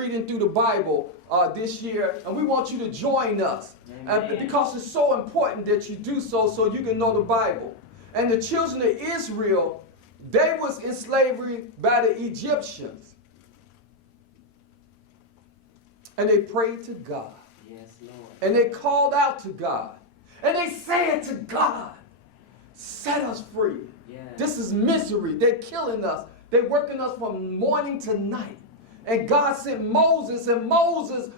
reading through the Bible this year, and we want you to join us. Because it's so important that you do so you can know the Bible. And the children of Israel, they was in slavery by the Egyptians. And they prayed to God. Yes, Lord. And they called out to God. And they said to God, set us free. Yes. This is misery. They're killing us. They're working us from morning to night. And God sent Moses, and Moses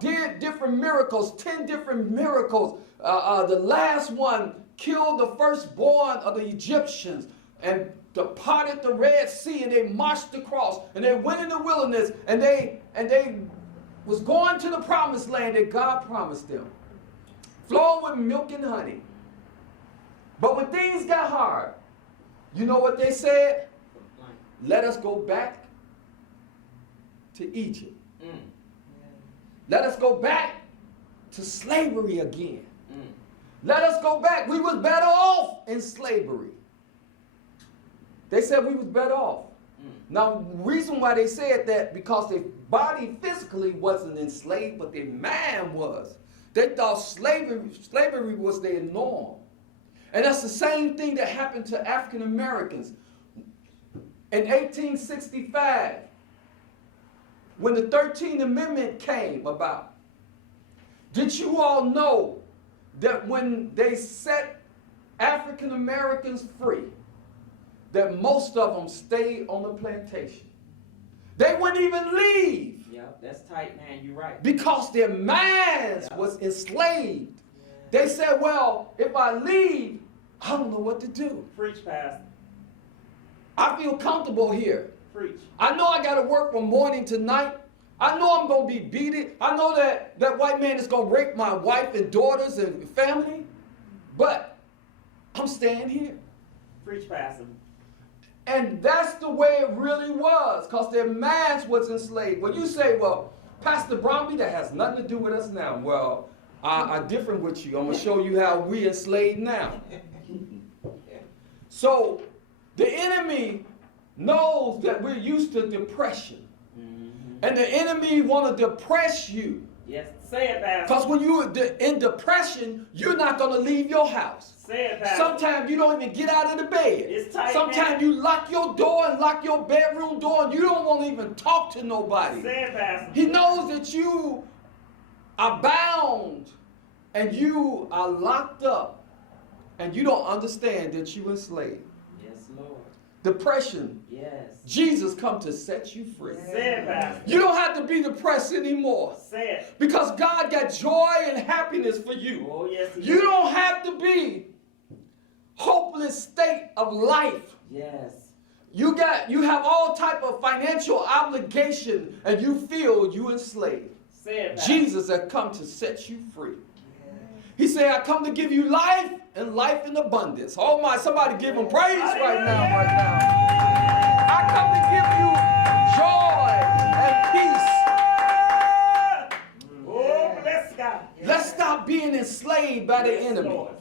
did different miracles, 10 different miracles. The last one killed the firstborn of the Egyptians and departed the Red Sea, and they marched across, and they went in the wilderness, and they was going to the promised land that God promised them, flowing with milk and honey. But when things got hard, you know what they said? Let us go back to Egypt. Let us go back to slavery again. Let us go back. We was better off in slavery. They said we was better off. Now, the reason why they said that, because their body physically wasn't enslaved, but their mind was. They thought slavery was their norm. And that's the same thing that happened to African Americans. In 1865, when the 13th Amendment came about, did you all know that when they set African Americans free, that most of them stayed on the plantation? They wouldn't even leave. Yeah, that's tight, man. You're right. Because their minds was enslaved. They said, well, if I leave, I don't know what to do. Preach, Pastor. I feel comfortable here. Preach. I know I got to work from morning to night. I know I'm going to be beaten. I know that that white man is going to rape my wife and daughters and family. But I'm staying here. Preach, Pastor. And that's the way it really was, because their minds was enslaved. When you say, well, Pastor Bromby, that has nothing to do with us now. Well, I'm different with you. I'm going to show you how we enslaved now. So the enemy knows that we're used to depression. And the enemy want to depress you. Yes, say it, Pastor. Because when you're in depression, you're not going to leave your house. Say it, Pastor. Sometimes you don't even get out of the bed. It's tight, sometimes you lock your door and lock your bedroom door, and you don't want to even talk to nobody. Say it, Pastor. He knows that you are bound and you are locked up, and you don't understand that you're enslaved. Yes, Lord. Depression. Yes. Jesus come to set you free. Say it, Pastor. You don't have to be depressed anymore. Say it. Because God got joy and happiness for you. Oh, yes, you don't have to be hopeless state of life. Yes. You have all type of financial obligation, and you feel you enslaved. Say it, Pastor. Jesus has come to set you free. He said, I come to give you life and life in abundance. Oh my, somebody give him praise right now. I come to give you joy and peace. Oh, bless God. Let's stop being enslaved by the enemy. Lord.